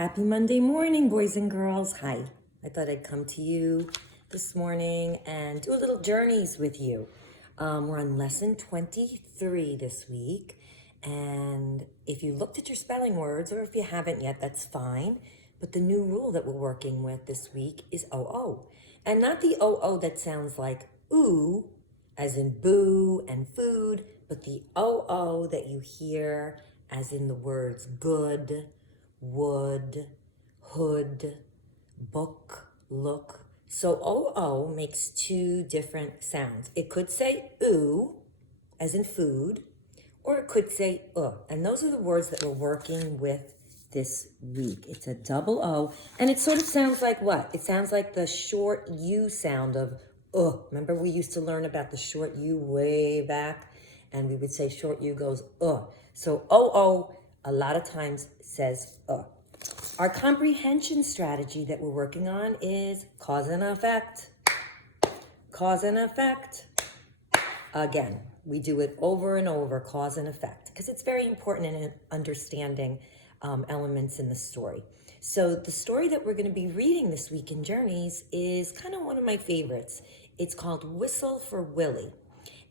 Happy Monday morning, boys and girls. Hi. I thought I'd come to you this morning and do a little journeys with you. We're on lesson 23 this week. And if you looked at your spelling words, or if you haven't yet, that's fine. But the new rule that we're working with this week is OO. And not the OO that sounds like ooh, as in boo and food, but the OO that you hear as in the words good, would, hood, book, look. So OO makes two different sounds. It could say ooh, as in food, or it could say and those are the words that we're working with this week. It's a double O, and it sort of sounds like what? It sounds like the short U sound of Remember we used to learn about the short U way back, and we would say short U goes So OO a lot of times says Our comprehension strategy that we're working on is cause and effect. Cause and effect. Again, we do it over and over, cause and effect, because it's very important in understanding elements in the story. So the story that we're going to be reading this week in Journeys is kind of one of my favorites. It's called Whistle for Willie.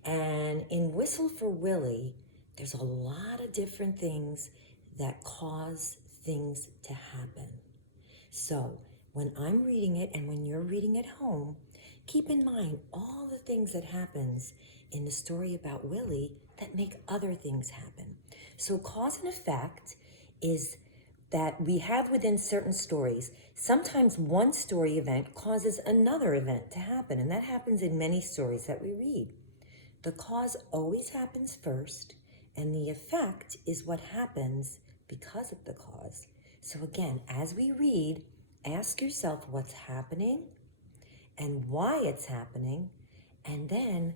And in Whistle for Willie, there's a lot of different things that cause things to happen. So when I'm reading it and when you're reading at home, keep in mind all the things that happens in the story about Willie that make other things happen. So cause and effect is that we have within certain stories. Sometimes one story event causes another event to happen, and that happens in many stories that we read. The cause always happens first, and the effect is what happens because of the cause. So again, as we read, ask yourself what's happening and why it's happening, and then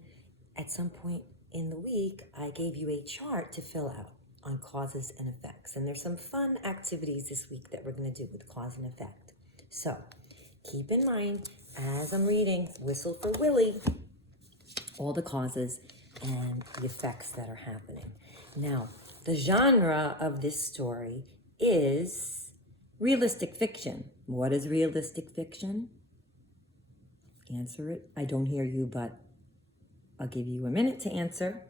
at some point in the week, I gave you a chart to fill out on causes and effects. And there's some fun activities this week that we're going to do with cause and effect. So keep in mind, as I'm reading Whistle for Willie, all the causes and the effects that are happening. Now, the genre of this story is realistic fiction. What is realistic fiction? Answer it. I don't hear you, but I'll give you a minute to answer.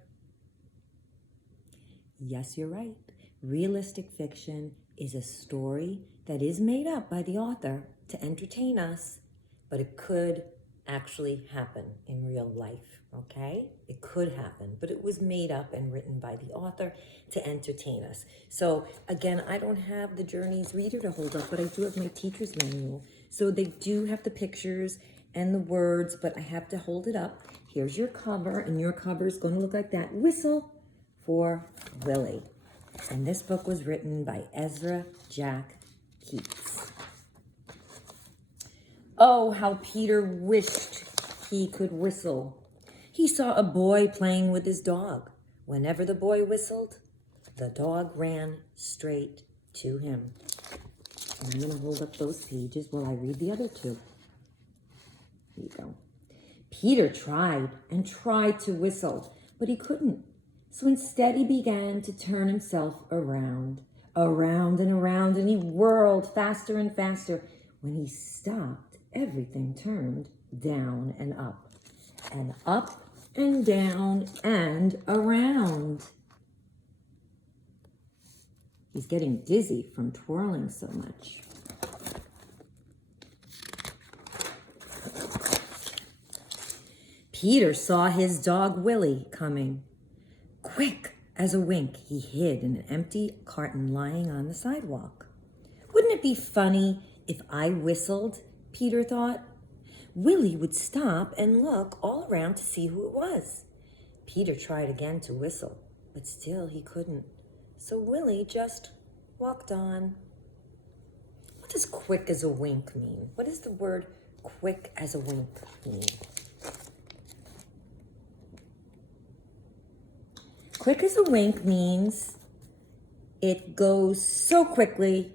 Yes, you're right. Realistic fiction is a story that is made up by the author to entertain us, but it could actually happen in real life, okay? It could happen, but it was made up and written by the author to entertain us. So again, I don't have the Journeys reader to hold up, but I do have my teacher's manual. So they do have the pictures and the words, but I have to hold it up. Here's your cover, and your cover is going to look like that. Whistle for Willie. And this book was written by Ezra Jack Keats. Oh, how Peter wished he could whistle. He saw a boy playing with his dog. Whenever the boy whistled, the dog ran straight to him. And I'm going to hold up those pages while I read the other two. Here you go. Peter tried and tried to whistle, but he couldn't. So instead he began to turn himself around and around, and he whirled faster and faster. When he stopped, everything turned down and up and down and around. He's getting dizzy from twirling so much. Peter saw his dog Willie coming. Quick as a wink, he hid in an empty carton lying on the sidewalk. Wouldn't it be funny if I whistled? Peter thought. Willie would stop and look all around to see who it was. Peter tried again to whistle, but still he couldn't. So Willie just walked on. What does quick as a wink mean? What does the word quick as a wink mean? Quick as a wink means it goes so quickly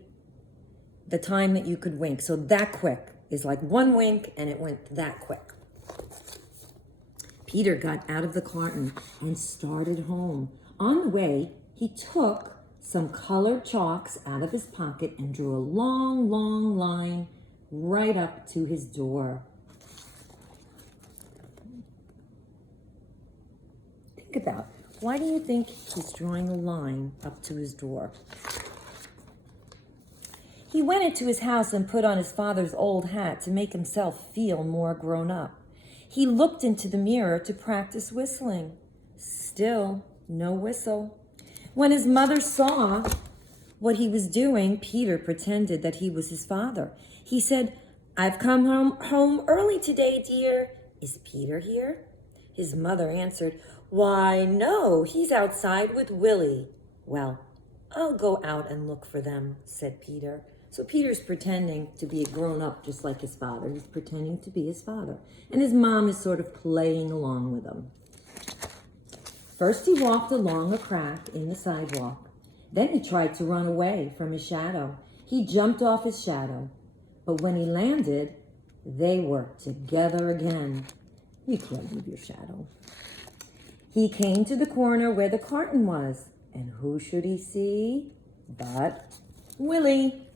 the time that you could wink. So that quick is like one wink and it went that quick. Peter got out of the carton and started home. On the way, he took some colored chalks out of his pocket and drew a long, long line right up to his door. Think about, why do you think he's drawing a line up to his door? He went into his house and put on his father's old hat to make himself feel more grown up. He looked into the mirror to practice whistling. Still, no whistle. When his mother saw what he was doing, Peter pretended that he was his father. He said, "I've come home early today, dear. Is Peter here?" His mother answered, "Why, no, he's outside with Willie." "Well, I'll go out and look for them," said Peter. So Peter's pretending to be a grown-up just like his father. He's pretending to be his father. And his mom is sort of playing along with him. First he walked along a crack in the sidewalk. Then he tried to run away from his shadow. He jumped off his shadow. But when he landed, they were together again. You can't leave your shadow. He came to the corner where the carton was. And who should he see but Willie?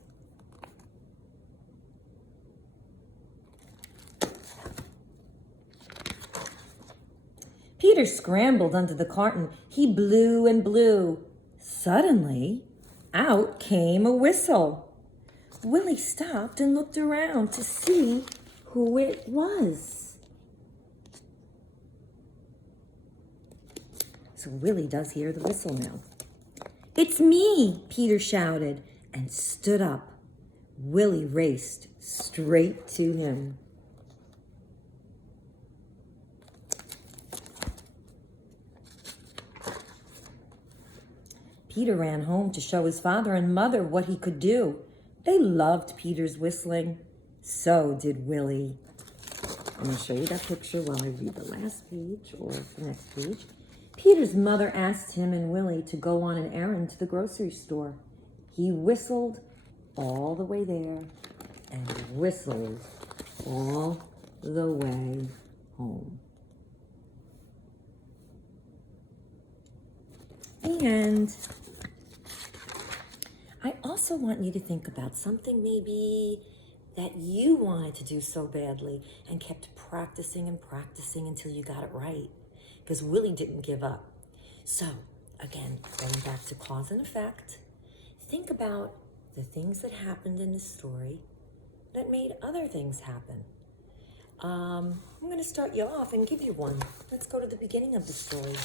Peter scrambled under the carton. He blew and blew. Suddenly, out came a whistle. Willie stopped and looked around to see who it was. So Willie does hear the whistle now. "It's me," Peter shouted and stood up. Willie raced straight to him. Peter ran home to show his father and mother what he could do. They loved Peter's whistling. So did Willie. I'm going to show you that picture while I read the last page or the next page. Peter's mother asked him and Willie to go on an errand to the grocery store. He whistled all the way there and whistled all the way home. And I also want you to think about something maybe that you wanted to do so badly and kept practicing and practicing until you got it right, because Willie didn't give up. So again, going back to cause and effect, think about the things that happened in the story that made other things happen. I'm going to start you off and give you one. Let's go to the beginning of the story.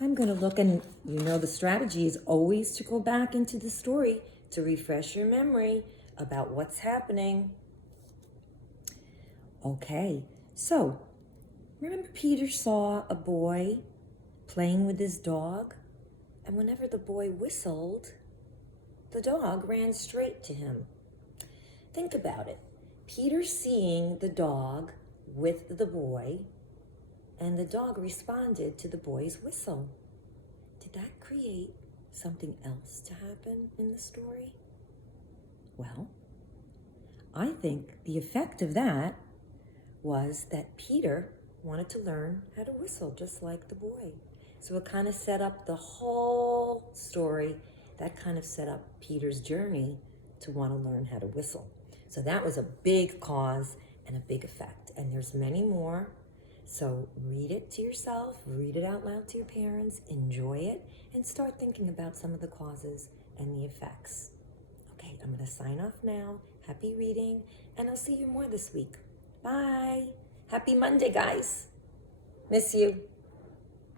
I'm going to look, and you know the strategy is always to go back into the story to refresh your memory about what's happening. Okay, so remember Peter saw a boy playing with his dog, and whenever the boy whistled, the dog ran straight to him. Think about it. Peter seeing the dog with the boy, and the dog responded to the boy's whistle. Did that create something else to happen in the story? Well, I think the effect of that was that Peter wanted to learn how to whistle just like the boy. So it kind of set up the whole story. That kind of set up Peter's journey to want to learn how to whistle. So that was a big cause and a big effect. And there's many more. So read it to yourself, read it out loud to your parents, enjoy it, and start thinking about some of the causes and the effects. Okay, I'm going to sign off now. Happy reading, and I'll see you more this week. Bye. Happy Monday, guys. Miss you.